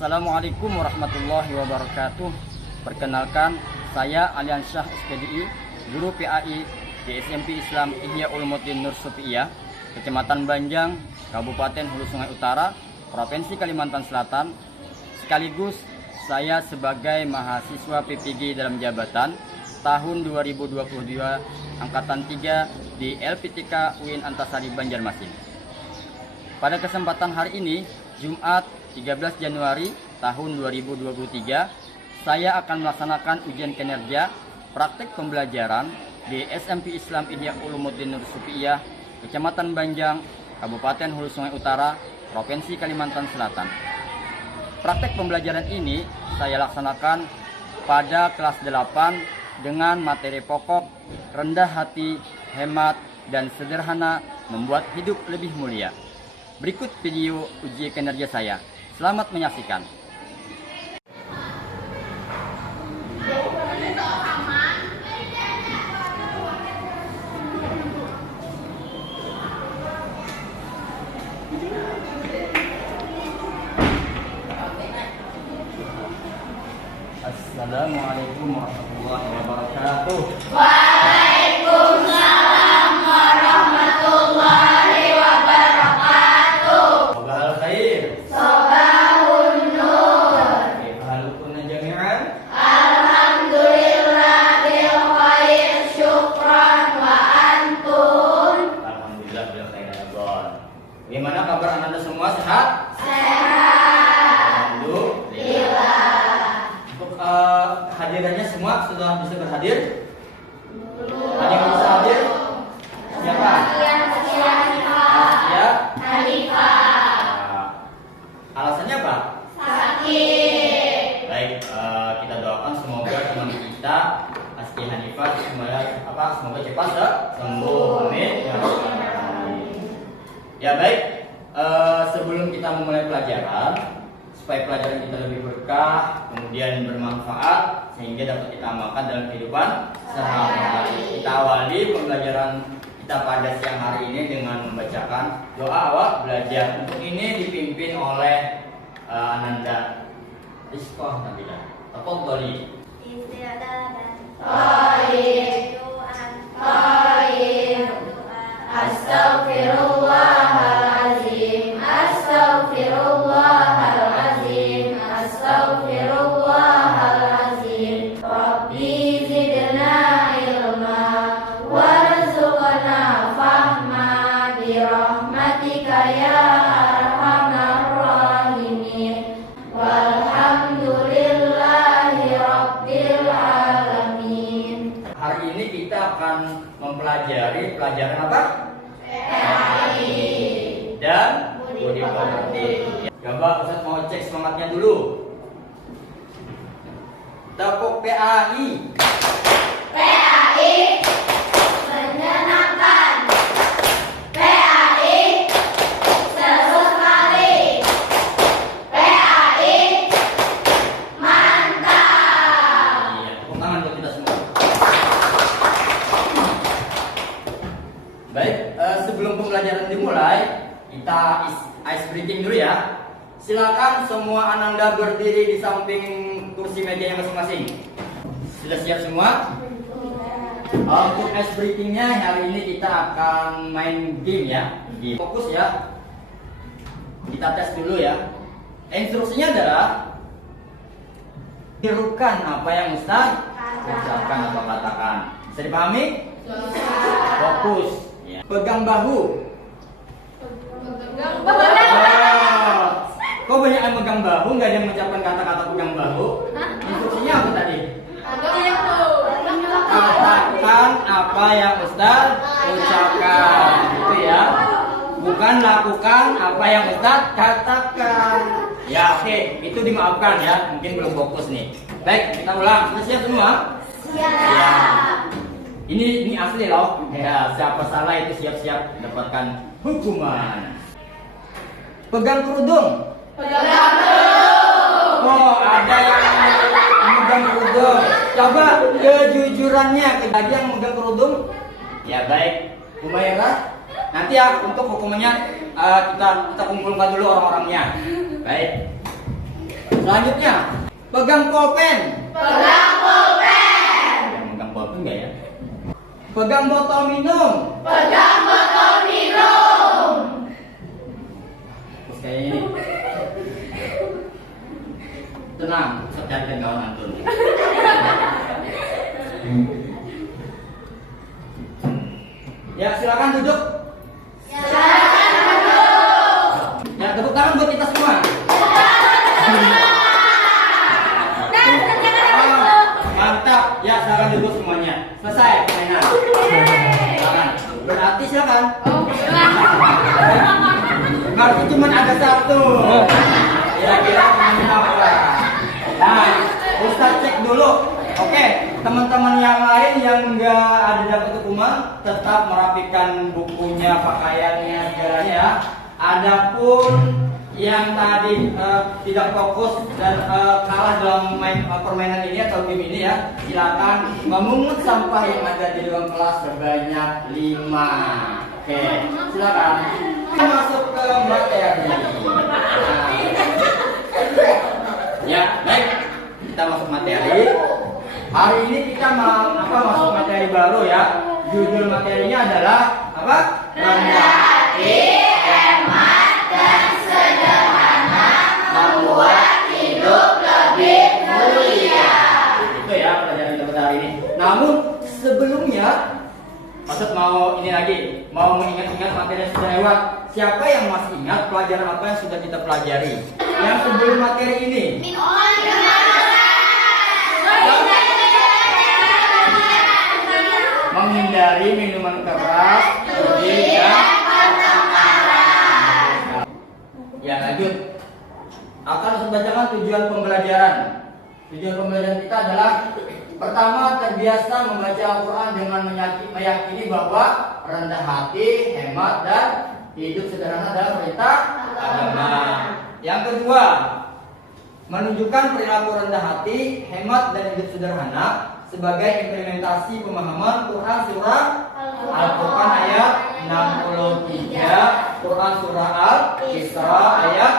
Assalamualaikum warahmatullahi wabarakatuh. Perkenalkan, saya Aliansyah SPDI, guru PAI di SMP Islam Ihya Ulumuddin Nur Sufi'iyah, Kecamatan Banjang, Kabupaten Hulu Sungai Utara, Provinsi Kalimantan Selatan. Sekaligus saya sebagai mahasiswa PPG dalam jabatan tahun 2022 angkatan 3 di LPTK UIN Antasari Banjarmasin. Pada kesempatan hari ini, Jumat 13 Januari tahun 2023, saya akan melaksanakan ujian kinerja praktek pembelajaran di SMP Islam Ihya Ulumuddin Nur Sufi'iyah, Kecamatan Banjang, Kabupaten Hulu Sungai Utara, Provinsi Kalimantan Selatan. Praktek pembelajaran ini saya laksanakan pada kelas 8 dengan materi pokok rendah hati, hemat, dan sederhana membuat hidup lebih mulia. Berikut video uji kinerja saya. Selamat menyaksikan. Assalamualaikum warahmatullahi wabarakatuh. Waalaikumsalam warahmatullahi wabarakatuh. Sabahal khair. Sabahun nur. Kaifahalukunna jami'an? Alhamdulillah bil khair, syukran wa antum. Alhamdulillah bil khair Ramadan. Bagaimana kabar Anda semua, sehat? Sehat. Alhamdulillah. Untuk kehadirannya semua sudah bisa berhadir? Ada yang bisa hadir? Siapa? Asia Hanifah. Alasannya apa? Sakit. Baik, kita doakan semoga teman kita Asia Hanifah semoga cepat sembuh. Amin. Ya baik, sebelum kita memulai pelajaran, supaya pelajaran kita lebih berkah, kemudian bermanfaat, sehingga dapat kita amalkan dalam kehidupan sehari-hari. Kita awali pembelajaran kita pada siang hari ini dengan membacakan doa awal belajar. Untuk ini dipimpin oleh Ananda Rizqah Nabila. Tafadhali. Astaghfirullahaladzim, astaghfirullahaladzim, astaghfirullahaladzim. Rabbi zidna ilma warzuqna fahma birahmatika ya arhamar rahimin. Walhamdulillahi rabbil alamin. Hari ini kita akan mempelajari pelajaran apa? Dan budi pekerti. Coba Ustaz mau cek semangatnya dulu. Tepuk PAI. PAI menyenangkan. PAI sesekali. PAI mantap. Iya, tepuk tangan buat kita semua. Baik, sebelum pembelajaran dimulai, kita ice breaking dulu ya. Silakan semua ananda berdiri di samping kursi mejanya masing-masing. Sudah siap semua? Untuk ice breakingnya hari ini kita akan main game ya. Fokus ya. Kita tes dulu ya. Instruksinya adalah tirukan apa yang Ustaz ucapkan atau katakan. Bisa dipahami? Fokus. Ya. Pegang bahu. Kok banyak yang megang bahu, nggak ada yang mengucapkan kata-kata pegang bahu? Instruksinya apa tadi? Katakan apa yang Ustaz ucapkan, gitu ya. Bukan lakukan apa yang Ustaz katakan. Ya oke, itu dimaafkan ya. Mungkin belum fokus nih. Baik, kita ulang. Sudah siap semua? Siap. Ini asli loh. Ya, siapa salah itu siap-siap mendapatkan hukuman. Pegang kerudung. Oh, ada yang memegang kerudung. Coba kejujurannya, lagi yang memegang kerudung. Ya baik, Humairah. Nanti ya untuk hukumannya kita kumpulkan dulu orang-orangnya. Baik. Selanjutnya, pegang pulpen. Pegang pulpen. Yang megang pulpen enggak ya? Pegang botol minum. Pegang botol minum. Terus kayak ini. Tenang, saya carikan kawan antum. Ya, silakan duduk. Silakan duduk. Ya, tepuk tangan buat kita semua. Mantap. Ya, silakan duduk semuanya. Selesai permainan. Silakan. Berarti silakan. Berarti cuma ada satu. Kira-kira permainan apa? Nah, Ustaz cek dulu. Oke, teman-teman yang lain yang nggak ada dapat hukuman tetap merapikan bukunya, pakaiannya, segalanya ya. Adapun yang tadi tidak fokus dan kalah dalam permainan ini atau game ini ya, silakan memungut sampah yang ada di ruang kelas sebanyak 5. Oke, silakan. Kita masuk ke materi. Ya, baik. Kita masuk materi. Hari ini kita masuk materi baru ya. Judul materinya adalah apa? Rendah hati, Hemat dan sederhana membuat hidup lebih mulia. Itu ya pelajaran kita pada hari ini. Namun sebelumnya, Ustaz mau ini lagi, mau mengingat-ingat materi yang sudah lewat. Siapa yang masih ingat pelajaran apa yang sudah kita pelajari? Yang sebelum materi ini. Menghindari minuman keras, judi dan ya lanjut. Akan saya bacakan tujuan pembelajaran. Tujuan pembelajaran kita adalah pertama, terbiasa membaca Al-Quran dengan meyakini bahwa rendah hati, hemat dan hidup sederhana dalam perintah agama. Yang kedua, menunjukkan perilaku rendah hati, hemat dan hidup sederhana sebagai implementasi pemahaman Quran surah Al-Quran ayat 63, Quran surah Al-Isra ayat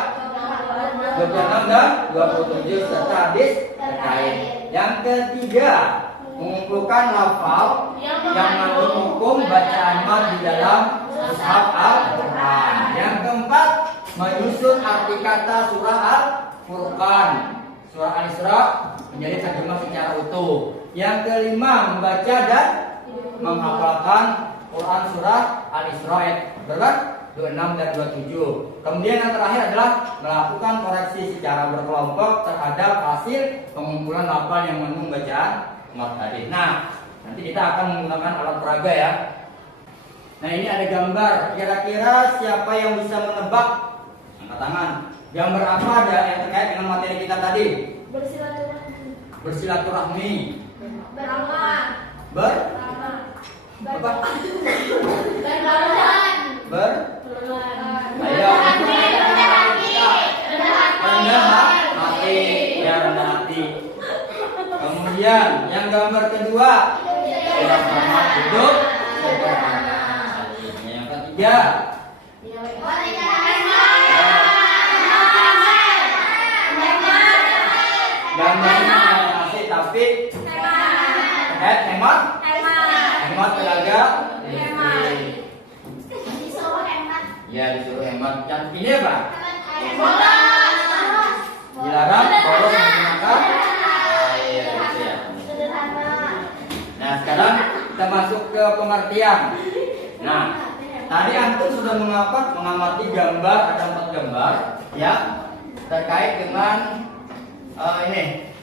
26 dan 27 serta hadis terkait. Yang ketiga, mengumpulkan lafal yang mengandung hukum bacaan mat di dalam mushaf Al-Quran. Yang keempat, menyusun arti kata surah Al-Furqan, surah Al-Isra menjadi terjemah secara utuh. Yang kelima, membaca dan menghafalkan Quran surah Al-Isra ayat berapa? 26 dan 27. Kemudian yang terakhir adalah melakukan koreksi secara berkelompok terhadap hasil pengumpulan lafal yang mengandung bacaan mat hadis. Nah, nanti kita akan menggunakan alat peraga ya. Nah, ini ada gambar. Kira-kira siapa yang bisa menebak? Angkat tangan. Gambar apa ada yang terkait dengan materi kita tadi? Bersilaturahmi. Rendah hati. Kemudian yang gambar kedua, selamat hidup sederhana. Yang ketiga, gambarnya masih tapi hemat tenaga ya, disuruh hemat. Dan ini apa? Dilarang boros menggunakan air gitu ya. Nah, sekarang kita masuk ke pengertian. Nah, tadi antum sudah mengamati gambar, ada 4 gambar ya, terkait dengan ini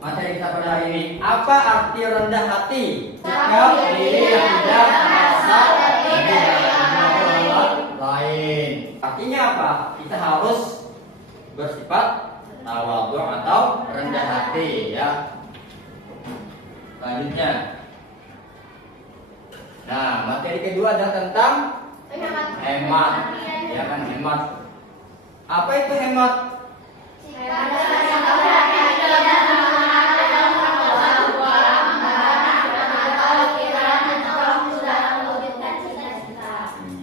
materi kita pada hari ini. Apa arti rendah hati? Sikap diri yang tidak merasa lebih dari orang lain. Artinya apa? Kita harus bersifat tawadhu atau rendah hati ya. Selanjutnya, nah materi kedua adalah tentang hemat, ya kan, hemat. Apa itu hemat?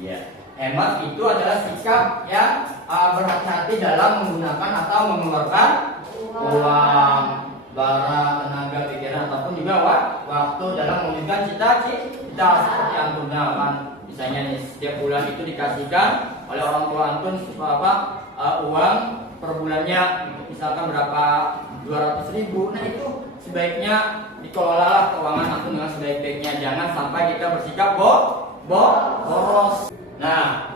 Iya, hemat itu adalah sikap yang berhati-hati dalam menggunakan atau mengeluarkan uang, barang, tenaga, pikiran ataupun juga waktu dalam mewujudkan cita-cita seperti antum kan. Misalnya nih, setiap bulan itu dikasihkan oleh orang tua antum uang per bulannya misalkan berapa 200.000. Nah itu sebaiknya dikelolalah keuangan antum dengan sebaik-baiknya, jangan sampai kita bersikap boros. Nah,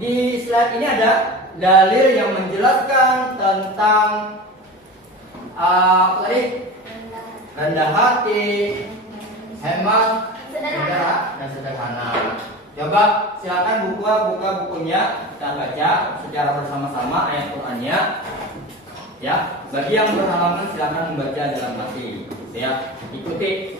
di slide ini ada dalil yang menjelaskan tentang rendah hati, hemat, dan sederhana. Coba silakan buka bukunya, kita baca secara bersama-sama ayat Qur'annya. Ya, bagi yang berhalangan silakan membaca dalam hati. Ya, ikuti.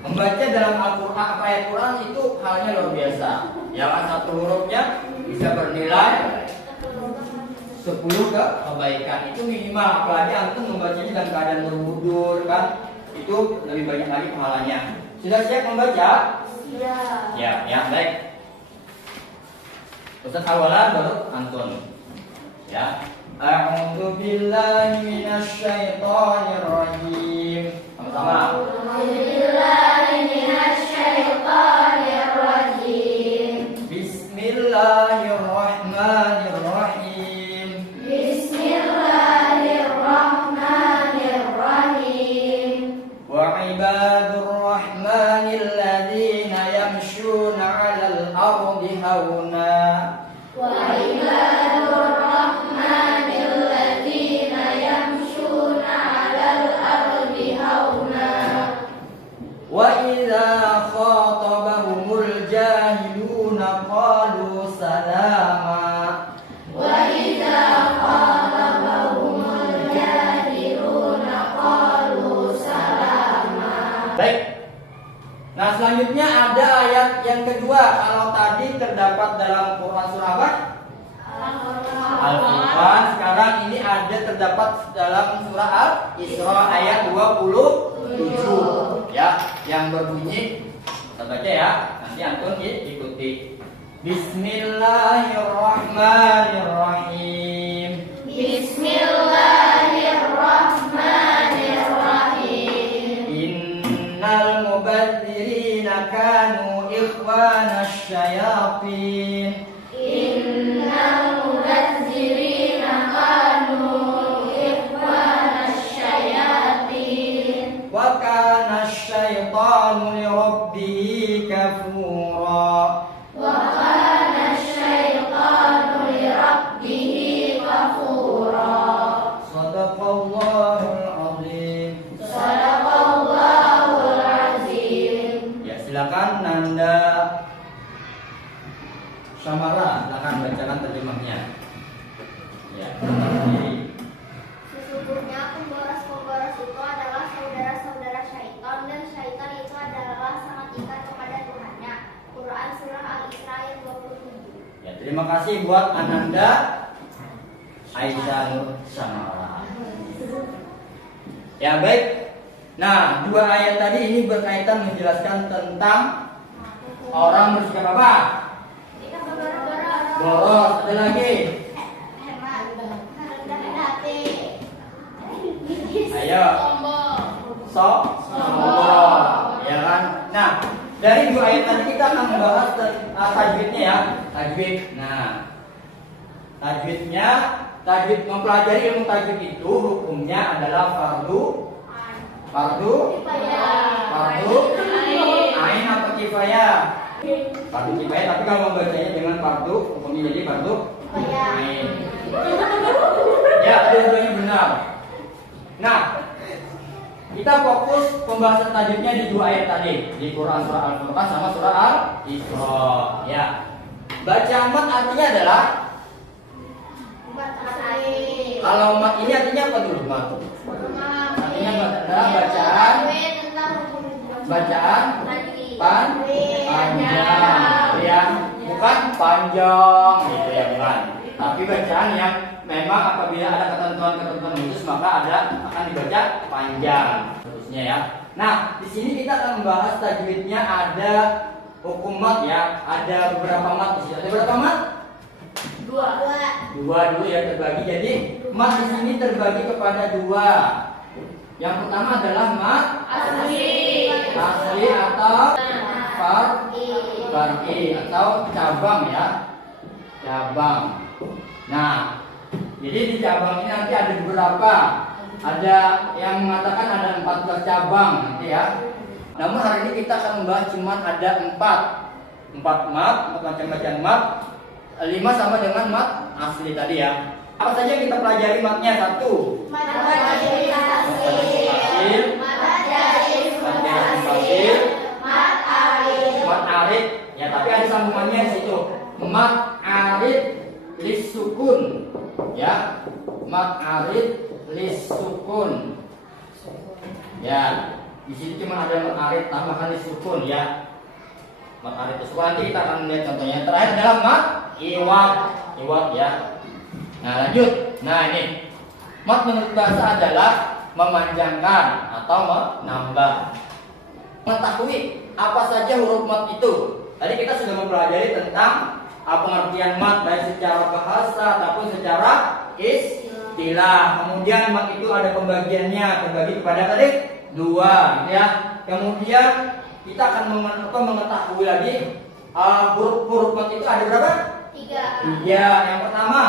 Membaca dalam Al-Qur'an ayat Qur'an itu halnya luar biasa. Ya, satu hurufnya bisa bernilai 10 kebaikan. Itu minimal, apalagi antum membacanya dalam keadaan berwudu kan. Itu lebih banyak lagi pahalanya. Sudah siap membaca? Ya, baik. Ustaz awalan baru antun. Ya. A'udzu billahi minasy syaithanir rajim. Sama-sama. A'udzu billahi minasy syaithanir rajim. Bismillahirrahmanirrahim. Bismillahirrahmanirrahim. Wa ibadur rahmanil ladzina yamshuna 'alal ardi hauna. Wa ibadur rahmanil ladzina yamshuna 'alal ardi hauna. Wa idza khatabahumul jahiluna qalu salama. Wa idza khatabahumul jahiluna qalu salama. Baik. Nah, selanjutnya ada ayat yang kedua. Kalau tadi terdapat dalam Quran surah apa? Al-Furqan. Sekarang ini ada terdapat dalam surah Al-Isra ayat 27. Ya, yang berbunyi, kita baca ya. Nanti antum ikuti. Bismillahirrahmanirrahim. Bismillahirrahmanirrahim. Innal mubadzirina kanu ikhwanasy syayatin. Innal mubadzirina kanu ikhwanasy syayatin. Wa kana asy-syaitanu li rabbih kafura. Wa kana asy-syaitanu li rabbih kafura. Shadaqallahul azim. Shadaqallahul azim. Ya, silakan Nanda Samara, silakan bacakan terjemahnya. Ya. Sesungguhnya pemboros-pemboros itu adalah saudara-saudara syaitan, dan syaitan itu adalah sangat ingkar kepada Tuhannya. Quran Surah Al-Isra ayat 27. Ya, terima kasih buat Ananda Aisyah Nur Samara. Ya, baik. Nah, dua ayat tadi ini berkaitan menjelaskan tentang orang bersikap apa? Boros. Ada lagi? Hemat, rendah hati, Ayo. Sombong. Ya kan? Nah, dari dua ayat tadi kita akan membahas tajwidnya ya. Tajwid. Nah, tajwid mempelajari ilmu tajwid itu hukumnya adalah fardu ain atau kifayah. Fardu kifayah, tapi kalau membacanya dengan fardu hukumnya jadi fardu ain. Ya, dua-duanya benar. Nah, kita fokus pembahasan tajwidnya di dua ayat tadi, di Quran surah Al-Furqan sama surah Al-Isra. Ya. Baca mat artinya adalah, kalau mat ini artinya apa dulu? Mat. Artinya adalah bacaan panjang, ya, bukan panjang gitu ya, bukan. Tapi bacaan yang memang apabila ada ketentuan-ketentuan khusus maka akan dibaca panjang terusnya ya. Nah, di sini kita akan membahas tajwidnya, ada hukum mat ya, ada beberapa mat di sini. Ada berapa mat? Dua. Dua dulu ya terbagi. Jadi mat di sini terbagi kepada dua. Yang pertama adalah mat asli atau far'i atau cabang ya. Cabang. Nah, jadi di cabang ini nanti ada beberapa. Ada yang mengatakan ada 14 cabang nanti ya. Namun hari ini kita akan membahas cuma ada 4 mat, macam-macam mat. 5 sama dengan mat asli tadi ya. Apa saja yang kita pelajari matnya? Satu, Mat asil, mat arid. Ya, tapi ada sambungannya di situ. Mat arid lis sukun. Ya, mat arid lis sukun. Ya, di sini cuma ada mat arid tambahan lis sukun ya. Mat arid lis sukun. Nanti kita akan lihat contohnya. Yang terakhir adalah mat iwad ya. Nah, lanjut. Nah, ini mat menurut bahasa adalah memanjangkan atau menambah. Mengetahui apa saja huruf mat itu. Tadi kita sudah mempelajari tentang pengertian mat baik secara bahasa ataupun secara istilah. Kemudian mat itu ada pembagiannya, terbagi kepada tadi dua, gitu ya. Kemudian kita akan mengetahui lagi huruf mat itu ada berapa? 3. Yang pertama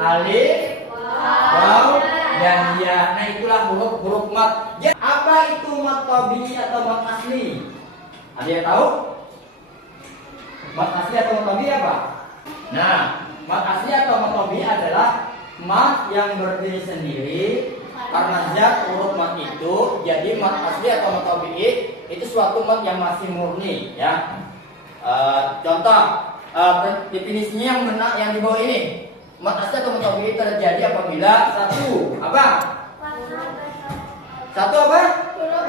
alif, waw, dan ya. Nah, itulah huruf mat. Jadi, apa itu mat tabi'i atau mat asli? Ada yang tahu? Mat asli atau mat tabi'i apa? Nah, mat asli atau mat tabi'i adalah mat yang berdiri sendiri karena zat huruf mat itu. Jadi mat asli atau mat tabi'i itu suatu mat yang masih murni ya. Contoh definisinya yang benar yang di bawah ini. Mat asli atau mat tabi'i terjadi apabila satu apa?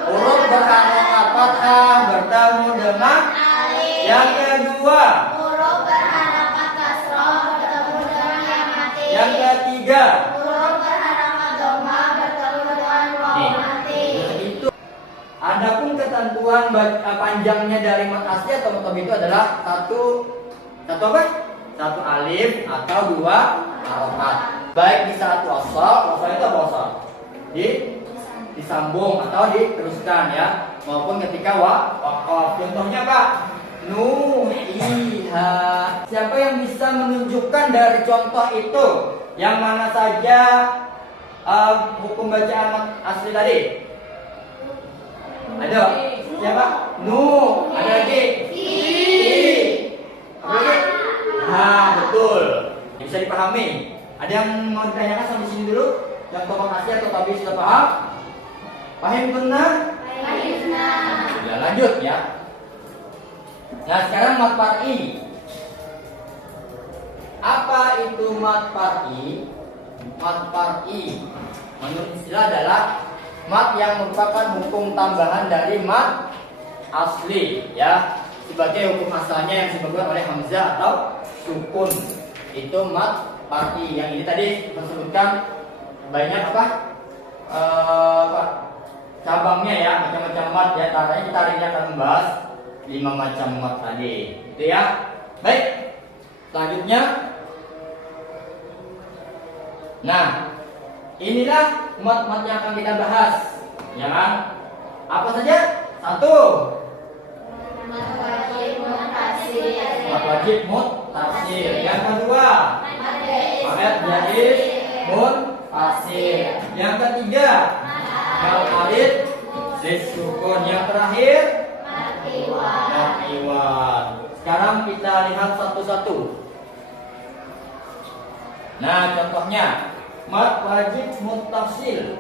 Huruf berharokat fathah bertemu dengan Alif. Yang kedua, Huruf berharakat kasroh bertemu dengan yang mati. yang ketiga. Huruf berharakat dhamma bertemu dengan waw Nih, mati. itu. Adapun ketentuan panjangnya dari mat asli atau mat tabi'i itu adalah satu apa? Satu alif atau dua harokat. Baik di satu wasal itu apa wasal? Disambung atau diteruskan ya, maupun ketika waqaf. Contohnya Pak, nuhiha. Siapa yang bisa menunjukkan dari contoh itu yang mana saja hukum bacaan mat asli tadi? Ada? Siapa? Ada lagi? Apa lagi? Betul. Bisa dipahami. Ada yang mau ditanyakan sampai sini dulu? Contoh mat asli atau tabi'i sudah paham? Paham benar? Ya, lanjut ya. Nah, sekarang mat far'i. Apa itu mat far'i? Mat far'i menurut istilah adalah mat yang merupakan hukum tambahan dari mat asli ya. Sebagai hukum asalnya yang disebutkan oleh hamzah atau sukun. Itu mat far'i. Yang ini tadi disebutkan banyak apa? Cabangnya ya, macam-macam mat ya. Taranya kita hari ini akan membahas 5 macam mat tadi, gitu ya. Baik, selanjutnya. Nah, inilah mat-mat yang akan kita bahas, ya kan? Apa saja? Satu, Mat wajib mutasir. mat wajib mutasir. Yang kedua, mat jaiz munfasir. Yang ketiga, mat arid lis sukun. Yang terakhir, mat iwad. Sekarang kita lihat satu-satu. Nah, contohnya mat wajib muttasil.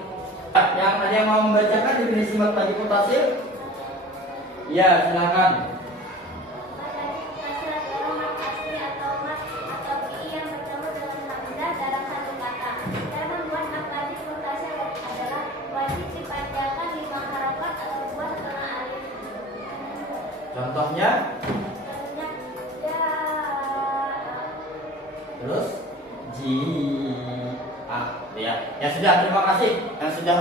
Yang ada yang mau membacakan definisi mat wajib muttasil? Ya, silakan. Contohnya? Terus ya. Ya sudah, terima kasih yang sudah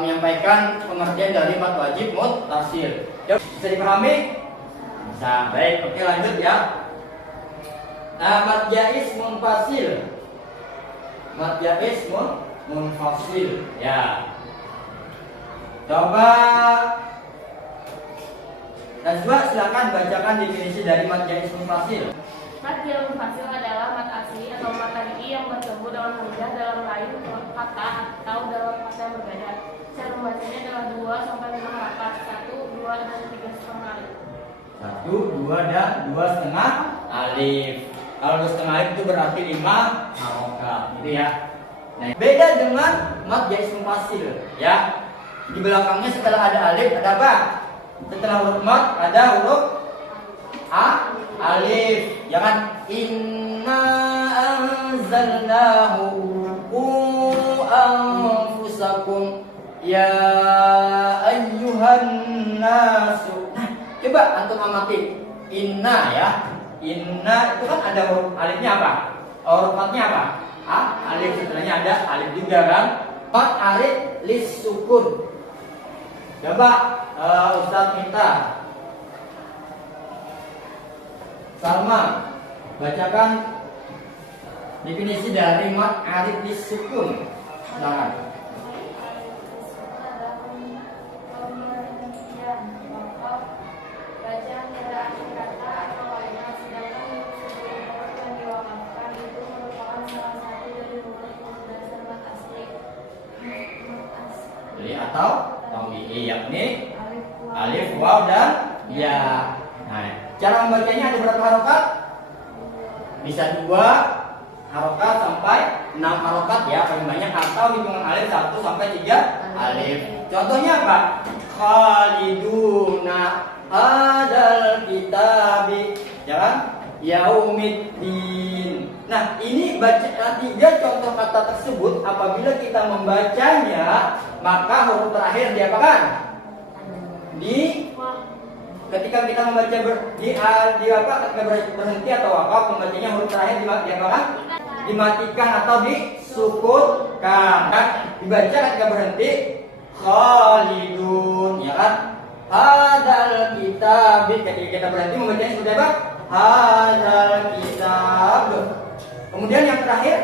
menyampaikan pengertian dari mat wajib muttasil. Bisa dipahami? Bisa. Baik, oke lanjut ya. Nah, mad jaiz munfasil. Mad jaiz munfasil. Ya. Coba Najwa silakan bacakan definisi dari mad jaiz munfasil. Mad yang munfasil adalah mad asli atau mad tabi'i yang bertemu dengan hamzah dalam lain kata atau dalam kata yang berbeda. Cara membacanya adalah 2 sampai 5 harakat, 1, 2, dan 3 setengah alif. 1, 2 dan 2 setengah alif. Kalau 2 setengah alif itu berarti 5 harokat, gitu ya. Nah, beda dengan mad jaiz munfasil, ya. Di belakangnya setelah ada alif ada apa? Setelah huruf mad ada huruf alif. Jangan inna anzalnahu anfusakum ya ayyuhan nasu. Nah, coba antum amati inna ya. Inna itu kan ada huruf alifnya apa? Huruf madnya apa? Alif, setelahnya ada alif juga kan? Mad alif lis sukun. Coba Ustaz minta Salma bacakan definisi dari mad alif lis sukun. Silakan. Atau tawi'i, yakni alif, waw, dan ya. Nah, cara membacanya ada berapa harokat? Bisa 2 harokat sampai 6 harokat ya, paling banyak, atau hitungan alif 1 sampai 3 alif. Contohnya apa? Khaliduna hadal kitabi, ya kan? Yaumiddin. Nah, ini baca 3 contoh kata tersebut apabila kita membacanya, maka huruf terakhir diapakan? Ketika kita membaca ketika berhenti atau wakaf, membacanya huruf terakhir diapakan? Dimatikan atau disukunkan. Kan? Dibaca ketika berhenti Khalidun, ya kan? Hadal kitab. Ketika kita berhenti membacanya seperti apa? Hadal kitab. Kemudian yang terakhir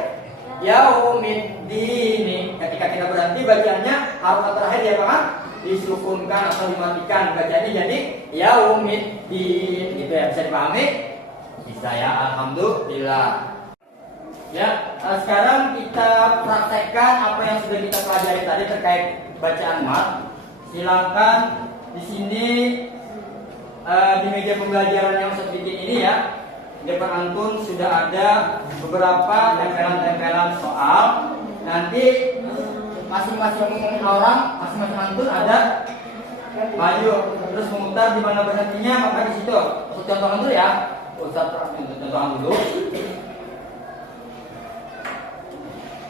Yaumiddin. Ketika kita berhenti bacanya harokat terakhir diapakan? Disukunkan atau dimatikan. Bacanya jadi Yaumiddin. Gitu ya, bisa dipahami? Bisa ya, alhamdulillah. Ya, sekarang kita praktekkan apa yang sudah kita pelajari tadi terkait bacaan mad. Silakan di sini di meja pembelajaran yang saya bikin ini ya, di depan antum sudah ada beberapa tempelan-tempelan soal. Nanti masing-masing orang, masing-masing antum ada maju terus memutar di mana berhentinya, maka di situ. Untuk contohkan dulu ya, Ustaz contohkan dulu.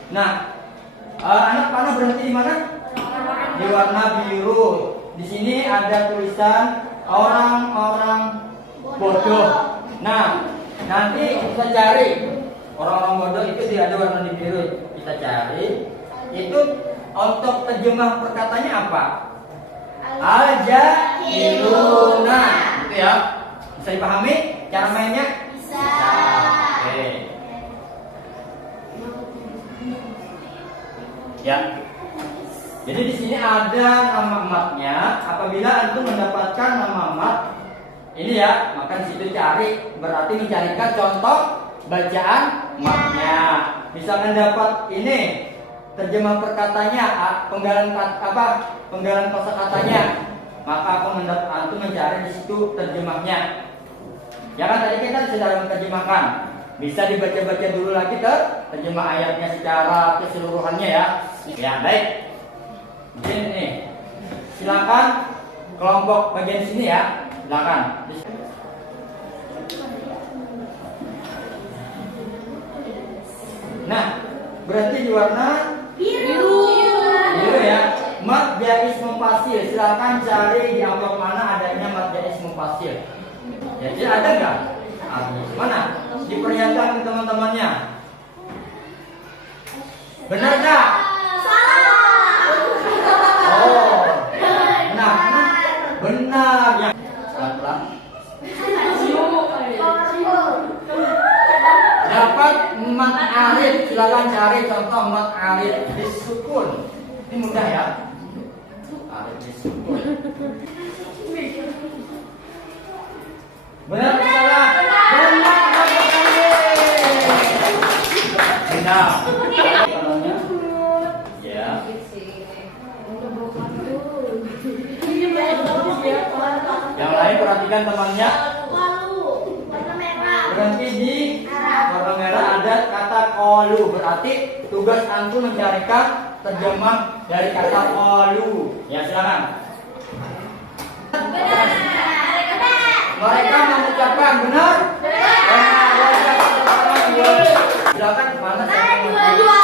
Nah, anak panah berhenti di mana? Di warna biru. Di sini ada tulisan orang-orang bodoh. Nah, nanti kita cari orang-orang bodoh itu ada warna biru. Kita cari. Itu untuk terjemah perkataannya apa? Al-jahiluna. Gitu ya. Bisa dipahami cara mainnya? Bisa. Oke. Ya. Jadi di sini ada nama matnya. Apabila antum mendapatkan nama mat ini ya, maka di situ cari, berarti mencarikan contoh bacaan matnya. Misalkan dapat ini terjemah perkatanya, penggalan penggalan kosakatanya, maka antum mencari di situ terjemahnya. Ya kan tadi kita sudah menerjemahkan. Bisa dibaca-baca dulu lagi terjemah ayatnya secara keseluruhannya ya. Ya baik. Jadi nih, silakan kelompok bagian sini ya, silakan. Nah, berarti di warna Biru. biru ya. Mad jaiz munfasil, silakan cari di amplop mana adanya mad jaiz munfasil. Jadi ada nggak? Mana? Diperlihatkan teman-temannya. Benar nggak? Oh, benar ya. Pelan-pelan. mat arid, silakan cari contoh mat arid disukun. Ini mudah ya. Arid disukun. Benar salah? Benar. Benar. Ya. Yang lain perhatikan temannya. Warna merah. Berhenti di warna merah ada kata qalu. Berarti tugas antum mencarikan terjemah dari kata qalu. Ya, silakan. Benar. Mereka mengucapkan benar. Silakan mana Dua.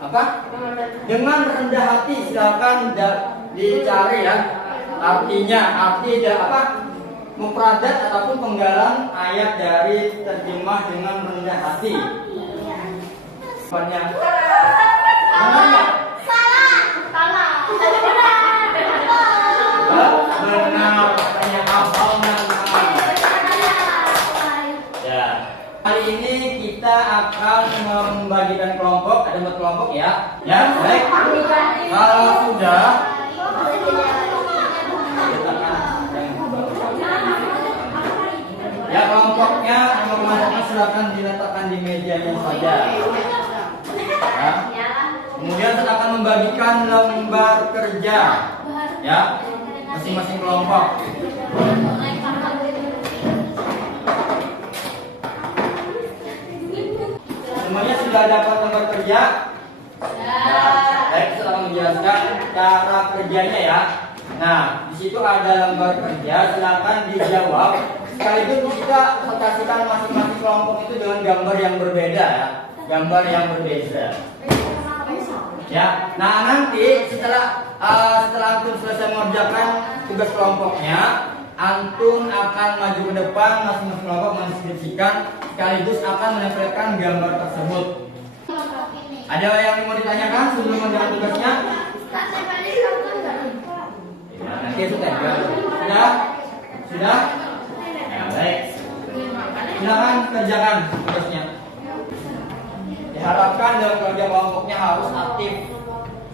Apa? Dengan rendah hati silakan dicari ya. Artinya apa? Mufradat ataupun penggalan ayat dari terjemah dengan rendah hati. Benar nggak? Salah. Benar, katanya hafal teman-teman. Ya. Hari ini kita akan membagikan kelompok, ada 4 kelompok ya. Ya, baik. Kalau sudah ya kelompoknya masing-masing silakan diletakkan di mejanya saja. Ya. Kemudian saya akan membagikan lembar kerja ya masing-masing kelompok. Semuanya sudah dapat lembar kerja? Baik, saya akan menjelaskan cara kerjanya ya. Nah, di situ ada lembar kerja, silakan dijawab. Sekaligus kita kasihkan masing-masing kelompok itu dengan gambar yang berbeda ya, gambar yang berbeda. Ya, nah nanti setelah antum selesai mengerjakan tugas kelompoknya, antum akan maju ke depan, masing-masing kelompok mendeskripsikan sekaligus akan menempelkan gambar tersebut. Ada yang mau ditanyakan sebelum mengerjakan tugasnya? Ya, nanti itu sudah? Ya, baik. Silakan kerjakan tugasnya. Diharapkan dalam kerja kelompoknya harus aktif.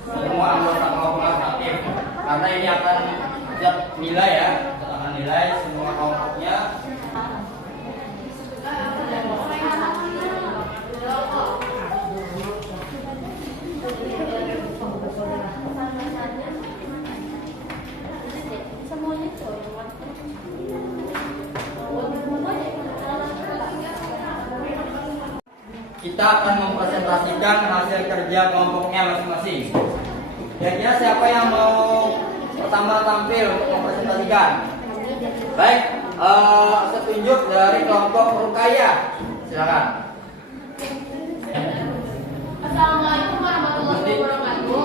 Semua anggota kelompok harus aktif. Karena ini akan nilai ya, akan nilai semua kelompoknya. Kita akan mempresentasikan hasil kerja kelompoknya masing-masing. Kira-kira siapa yang mau pertama tampil untuk mempresentasikan? Baik, saya tunjuk dari kelompok Rukaya. Silakan. Assalamualaikum warahmatullahi wabarakatuh.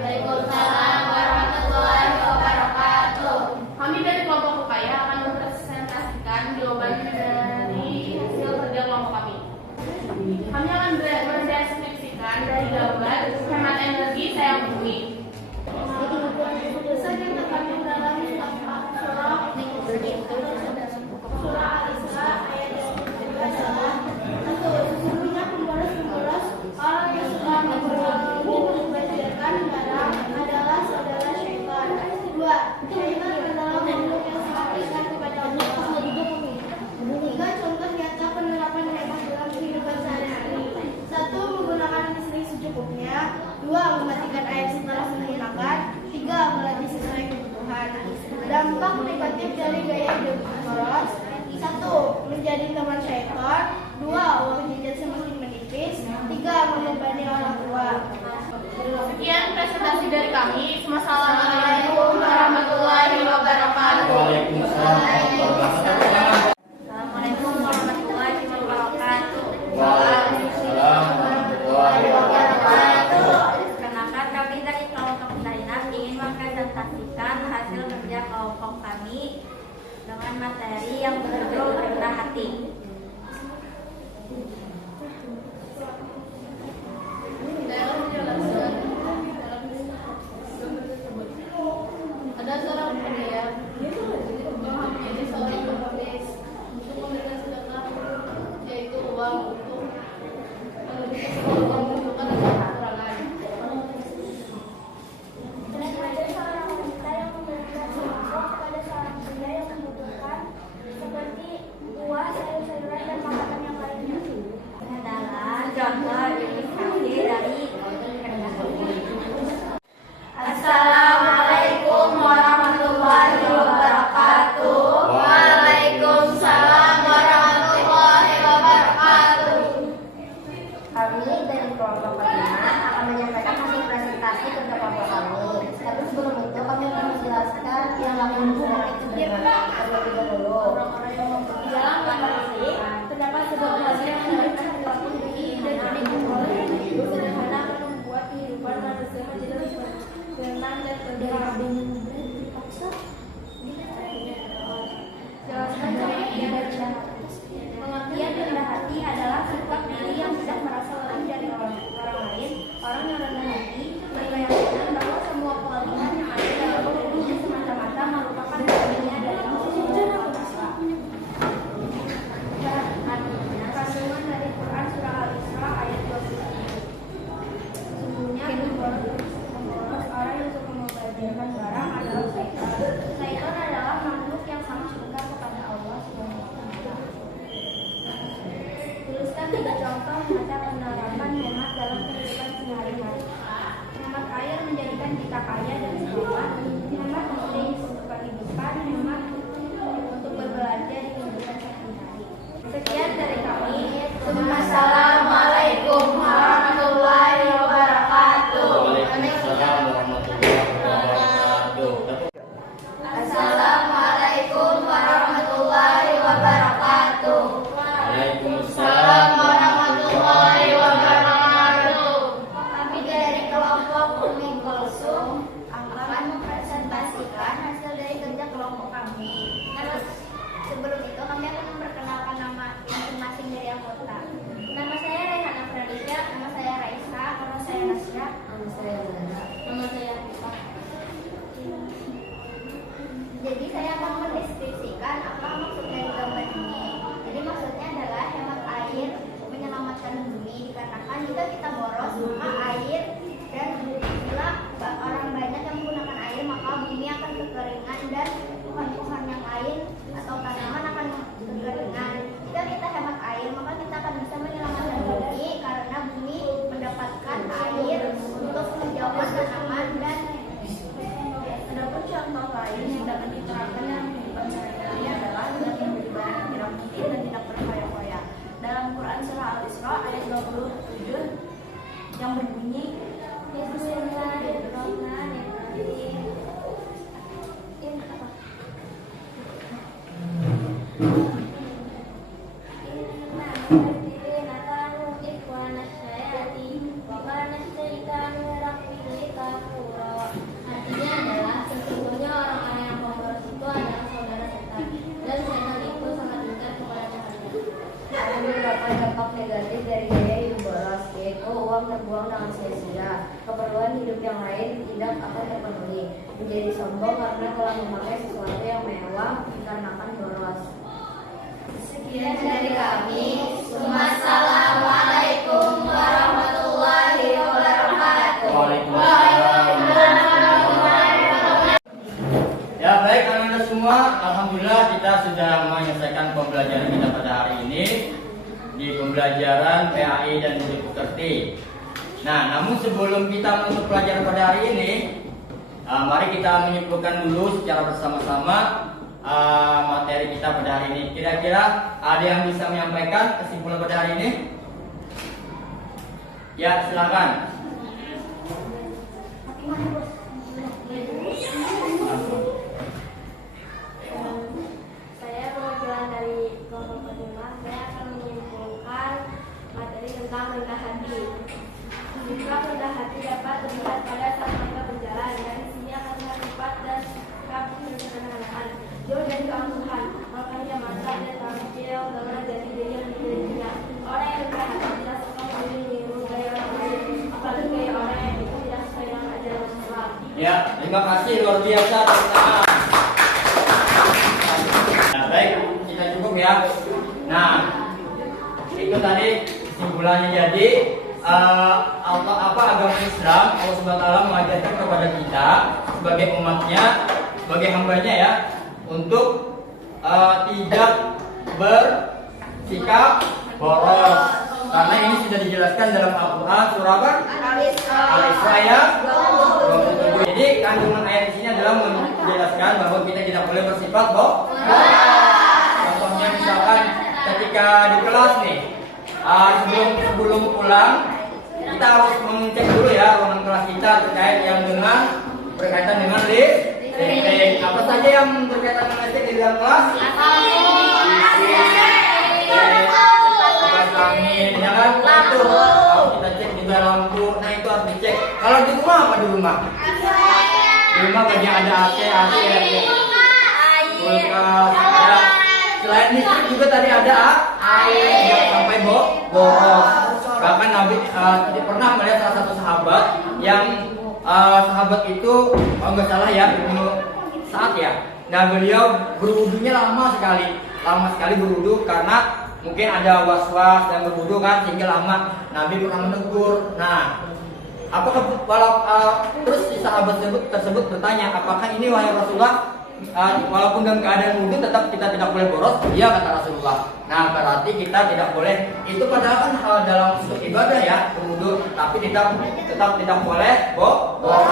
Waalaikumsalam warahmatullahi wabarakatuh. Kami dari kelompok Rukaya akan mempresentasikan jawaban dari hasil kerja kelompok kami. Kami akan mendeskripsikan dari gambar hemat energi sayang bumi. Dosa yang terkandung dalam surah Al-Isra ayat 13. Sesungguhnya pemboros-pemboros orang yang suka membacakan barang adalah saudara syaitan. 2. Syaitan adalah makhluk yang sangat dekat kepada Allah. 3. Contoh nyata penerapan hemat dalam kehidupan sehari-hari. 1. Menggunakan listrik secukupnya. 2. Mematikan air setelah menggunakan. 3. Melatih sesuai kebutuhan. Dampak negatif dari gaya hidup boros. 1. Menjadi teman syaitan. 2. Uang jajan semakin menipis. 3. Membebani orang tua. Sekian presentasi dari kami. Wassalamualaikum warahmatullahi wabarakatuh. Waalaikumsalam warahmatullahi wabarakatuh. Assalamualaikum warahmatullahi wabarakatuh. Waalaikumsalam warahmatullahi wabarakatuh. Perkenalkan, kami dari kelompok Zainab ingin mempresentasikan hasil kerja kelompok kami dengan materi yang berjudul rendah hati. 3 contoh nyata penerapan hemat dalam kehidupan sehari-hari. Hemat air menjadikan kita kaya dan selamat. Hemat mempunyai kehidupan. Hemat untuk berbelanja di kehidupan sehari-hari. Sekian dari kami. Assalamualaikum warahmatullahi wabarakatuh. Waalaikumsalam warahmatullahi wabarakatuh. Assalamualaikum warahmatullahi wabarakatuh. Waalaikumsalam warahmatullahi wabarakatuh. Kami dari kelompok Umi Kulsum akan mempresentasikan hasil dari kerja kelompok kami. Terus sebelum itu kami akan memperkenalkan nama masing-masing dari anggota. Nama saya Rehan Afradisya, nama saya Raisa, nama saya Nasya, nama saya Zana, nama saya Rifah. Jadi saya akan mendeskripsikan apa maksud dari gambar ini. Jadi maksudnya adalah hemat air, menyelamatkan bumi, dikarenakan jika kita boros maka air, dan bila orang banyak yang menggunakan air maka bumi akan kekeringan dan pohon-pohon yang lain atau tanaman akan kekeringan. Jika kita hemat air maka kita akan bisa menyelamatkan bumi karena bumi mendapatkan air untuk menjauhkan tanaman. Dan adapun contoh lain yang dapat diterapkan dalam kehidupan sehari-hari adalah tidak membeli barang yang tidak mungkin dan tidak berfoya-foya. Dalam Quran surah Al-Isra ayat 27 yang berbunyi Bismillahirrahmanirrahim. Artinya adalah sesungguhnya orang-orang yang boros itu adalah saudara setan dan setan itu sangat dekat kepada Tuhannya. Ada beberapa dampak negatif dari gaya hidup boros, yaitu uang terbuang dengan sia-sia, keperluan hidup yang lain tidak akan terpenuhi, menjadi sombong karena telah memakai sesuatu yang mewah dikarenakan boros. Sekian dari kami. Wassalamualaikum warahmatullahi wabarakatuh. Ya baik anak-anak semua, alhamdulillah kita sudah menyelesaikan pembelajaran kita pada hari ini di pembelajaran PAI dan Hidup Tertib. Nah, namun sebelum kita menutup pelajaran pada hari ini, mari kita menyimpulkan dulu secara bersama-sama materi kita pada hari ini. Kira-kira ada yang bisa menyampaikan kesimpulan pada hari ini? Ya, silakan. Saya perwakilan dari kelompok kelima. Saya akan menyimpulkan materi tentang rendah hati. Sikap rendah hati dapat terlihat pada saat kita berjalan. Dari sini akan terlihat sifat dan sikap kesederhanaan, jauh dari keangkuhan, makanya mantap dan tampil dengan jati diri yang dimilikinya. Orang yang rendah hati tidak suka meniru gaya orang lain, apalagi gaya orang yang itu tidak sesuai dengan ajaran Islam. Ya, terima kasih luar biasa teman-teman. Nah, baik, kita cukup ya. Nah, itu tadi kesimpulannya. Jadi agama Islam, Allah SWT mengajarkan kepada kita sebagai umatnya, sebagai hambanya ya, untuk tidak bersikap boros. Karena ini sudah dijelaskan dalam Al-Quran surah apa? Al-Isra ayat 27. Jadi kandungan ayat di sini adalah menjelaskan bahwa kita tidak boleh bersifat boros. Contohnya misalkan ketika di kelas nih, sebelum pulang kita harus mengecek dulu ya ruangan kelas kita terkait yang berkaitan dengan listrik. Apa saja yang berkaitan dengan listrik di dalam kelas? Angin, ya kan? Itu harus kita cek juga lampu. Nah itu harus dicek. Kalau di rumah apa di rumah? Di rumah bagi ada AC, kulkas. Ya. Selain listrik juga tadi ada air. Jangan sampai boros. Bahkan Nabi tadi pernah melihat salah satu sahabat yang sahabat itu kalau nggak salah ya saat ya. Nah beliau berwudunya lama sekali berwudu karena mungkin ada was-was dan berwudu kan sehingga lama. Nabi pernah menegur. Nah, apakah terus si sahabat tersebut bertanya, apakah ini wahai Rasulullah walaupun dalam keadaan wudhu tetap kita tidak boleh boros. Iya kata Rasulullah. Nah berarti kita tidak boleh. Itu padahal kan dalam ibadah ya berwudhu, tapi tetap tidak boleh boros.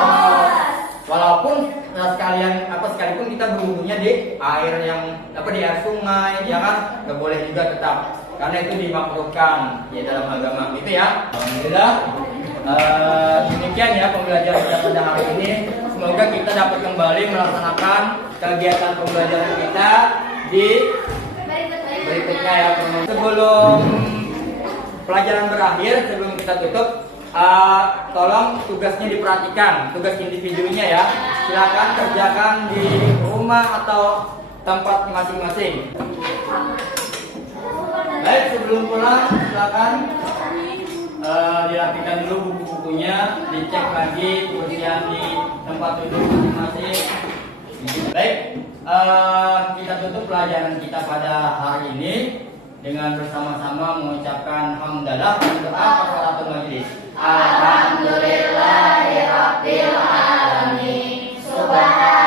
Walaupun sekalipun kita berwudhunya di air yang di air sungai, ya kan, nggak boleh juga tetap, karena itu dimakruhkan ya dalam agama, gitu ya. Alhamdulillah. Demikian ya pembelajaran kita pada hari ini. Semoga kita dapat kembali melaksanakan kegiatan pembelajaran kita di berikutnya ya. Sebelum pelajaran berakhir, sebelum kita tutup, tolong tugasnya diperhatikan, tugas individunya ya. Silakan kerjakan di rumah atau tempat masing-masing. Baik, sebelum pulang silakan dirapikan dulu buku-bukunya, dicek lagi kebersihan di tempat duduk masing-masing. Baik, kita tutup pelajaran kita pada hari ini dengan bersama-sama mengucapkan hamdalah dan doa kafaratul majelis. Alhamdulillahirabbil alamin. Subhan